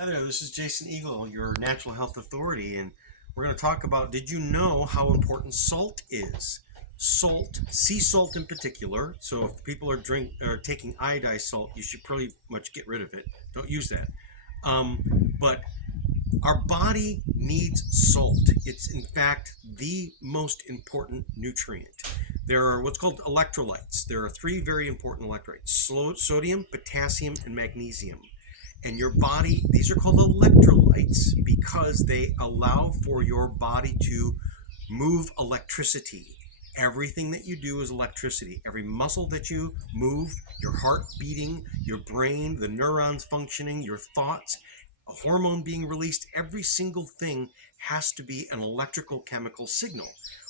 Hi there, this is Jason Eagle, your natural health authority, and we're going to talk about, did you know how important salt is? Salt, sea salt in particular. So if people are taking iodized salt, you should pretty much get rid of it. Don't use that. But our body needs salt. It's in fact the most important nutrient. There are what's called electrolytes. There are three very important electrolytes: sodium, potassium, and magnesium. And your body, these are called electrolytes because they allow for your body to move electricity. Everything that you do is electricity. Every muscle that you move, your heart beating, your brain, the neurons functioning, your thoughts, a hormone being released, every single thing has to be an electrical chemical signal.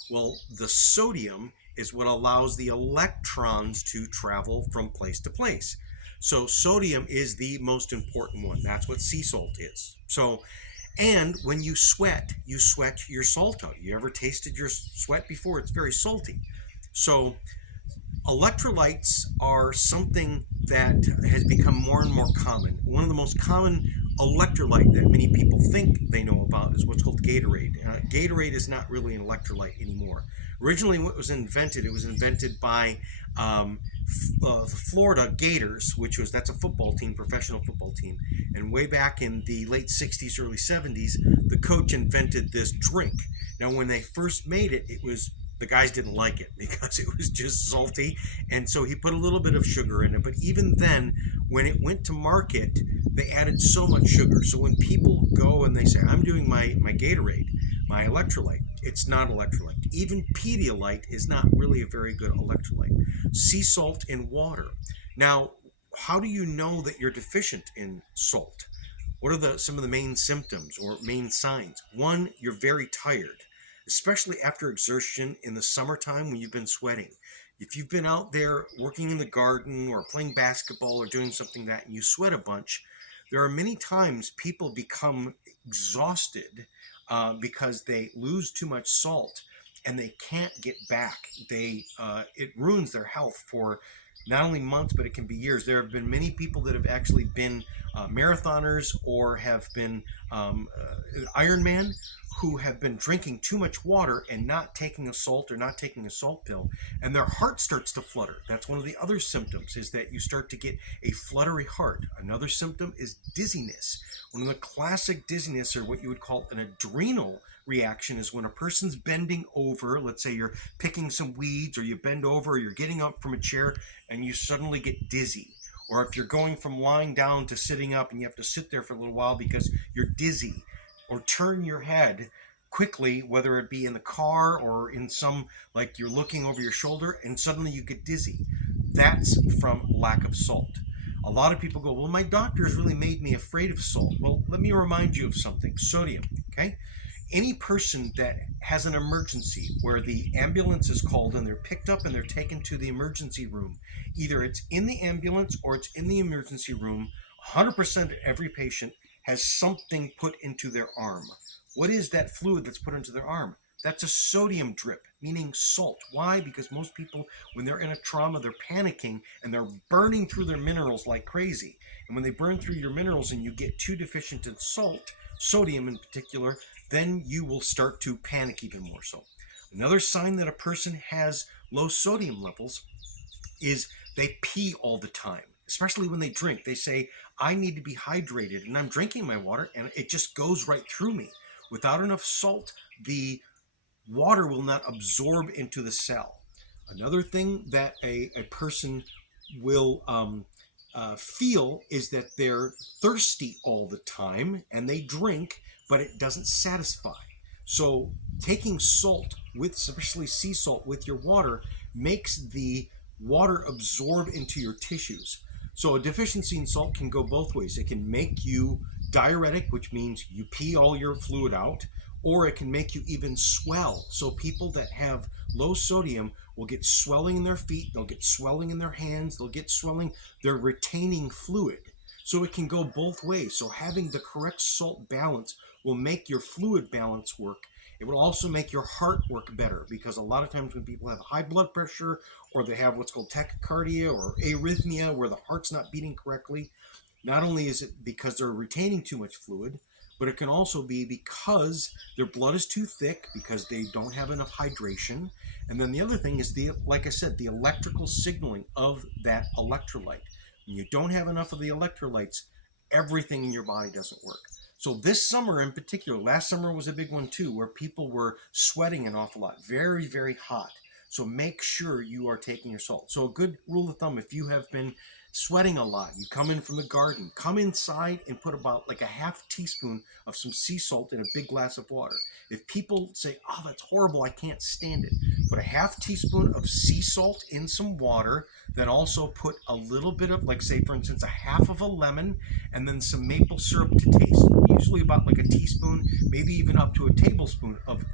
Well, the sodium is what allows the electrons to travel from place to place. So sodium is the most important one. That's what sea salt is. So, and when you sweat your salt out. You ever tasted your sweat before? It's very salty. So electrolytes are something that has become more and more common. One of the most common electrolyte that many people think they know about is what's called Gatorade. Gatorade is not really an electrolyte anymore. Originally, what was invented, it was invented by the Florida Gators, that's a football team, professional football team. And way back in the late 60s, early 70s, the coach invented this drink. Now, when they first made it, the guys didn't like it because it was just salty, and so he put a little bit of sugar in it. But even then, when it went to market, they added so much sugar. So when people go and they say, I'm doing my Gatorade, my electrolyte, it's not electrolyte. Even Pedialyte is not really a very good electrolyte. Sea salt in water. Now, how do you know that you're deficient in salt? What are some of the main symptoms or main signs? One, you're very tired, especially after exertion in the summertime when you've been sweating. If you've been out there working in the garden or playing basketball or doing something that and you sweat a bunch, there are many times people become exhausted because they lose too much salt and they can't get back. It ruins their health for not only months, but it can be years. There have been many people that have actually been marathoners or have been Ironman who have been drinking too much water and not taking a salt or not taking a salt pill, and their heart starts to flutter. That's one of the other symptoms, is that you start to get a fluttery heart. Another symptom is dizziness. One of the classic dizziness, or what you would call an adrenal reaction, is when a person's bending over. Let's say you're picking some weeds, or you bend over, or you're getting up from a chair and you suddenly get dizzy. Or if you're going from lying down to sitting up and you have to sit there for a little while because you're dizzy. Or turn your head quickly, whether it be in the car or in some, like you're looking over your shoulder and suddenly you get dizzy. That's from lack of salt. A lot of people go, well, my doctor has really made me afraid of salt. Well, let me remind you of something: sodium. Okay? Any person that has an emergency where the ambulance is called and they're picked up and they're taken to the emergency room, either it's in the ambulance or it's in the emergency room, 100% of every patient has something put into their arm. What is that fluid that's put into their arm? That's a sodium drip, meaning salt. Why? Because most people, when they're in a trauma, they're panicking and they're burning through their minerals like crazy. And when they burn through your minerals and you get too deficient in salt, sodium in particular, then you will start to panic even more so. Another sign that a person has low sodium levels is they pee all the time, especially when they drink. They say, I need to be hydrated, and I'm drinking my water and it just goes right through me. Without enough salt, the water will not absorb into the cell. Another thing that a person will feel is that they're thirsty all the time and they drink, but it doesn't satisfy. So taking salt, with especially sea salt, with your water makes the water absorb into your tissues. So a deficiency in salt can go both ways. It can make you diuretic, which means you pee all your fluid out, or it can make you even swell. So people that have low sodium will get swelling in their feet, they'll get swelling in their hands, they'll get swelling, they're retaining fluid. So it can go both ways. So having the correct salt balance will make your fluid balance work. It will also make your heart work better, because a lot of times when people have high blood pressure or they have what's called tachycardia or arrhythmia where the heart's not beating correctly, Not only is it because they're retaining too much fluid, but it can also be because their blood is too thick because they don't have enough hydration. And then the other thing is like I said, the electrical signaling of that electrolyte. When you don't have enough of the electrolytes, everything in your body doesn't work. So this summer in particular, last summer was a big one too, where people were sweating an awful lot, very, very hot. So make sure you are taking your salt. So a good rule of thumb, if you have been sweating a lot, you come in from the garden, come inside and put about like a half teaspoon of some sea salt in a big glass of water. If people say, oh, that's horrible, I can't stand it, put a half teaspoon of sea salt in some water, then also put a little bit of, like say for instance, a half of a lemon, and then some maple syrup to taste. Usually about like a teaspoon, maybe even up to a tablespoon of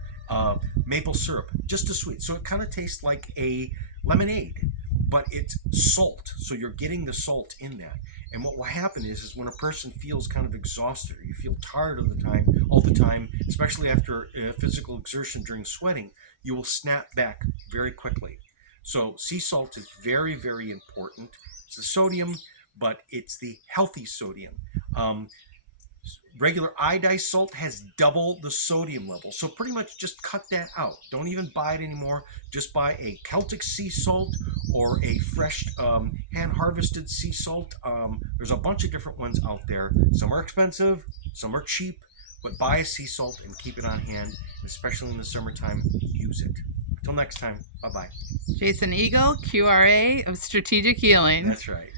maple syrup, just to sweet. So it kind of tastes like a lemonade, but it's salt. So you're getting the salt in that. And what will happen is when a person feels kind of exhausted, or you feel tired all the time, especially after physical exertion during sweating, you will snap back very quickly. So sea salt is very, very important. It's the sodium, but it's the healthy sodium. Um, Regular iodized salt has double the sodium level. So pretty much just cut that out. Don't even buy it anymore. Just buy a Celtic sea salt or a fresh hand harvested sea salt. There's a bunch of different ones out there. Some are expensive, some are cheap, but buy a sea salt and keep it on hand. Especially in the summertime, use it. Until next time, bye-bye. Jason Eagle, QRA of Strategic Healing. That's right.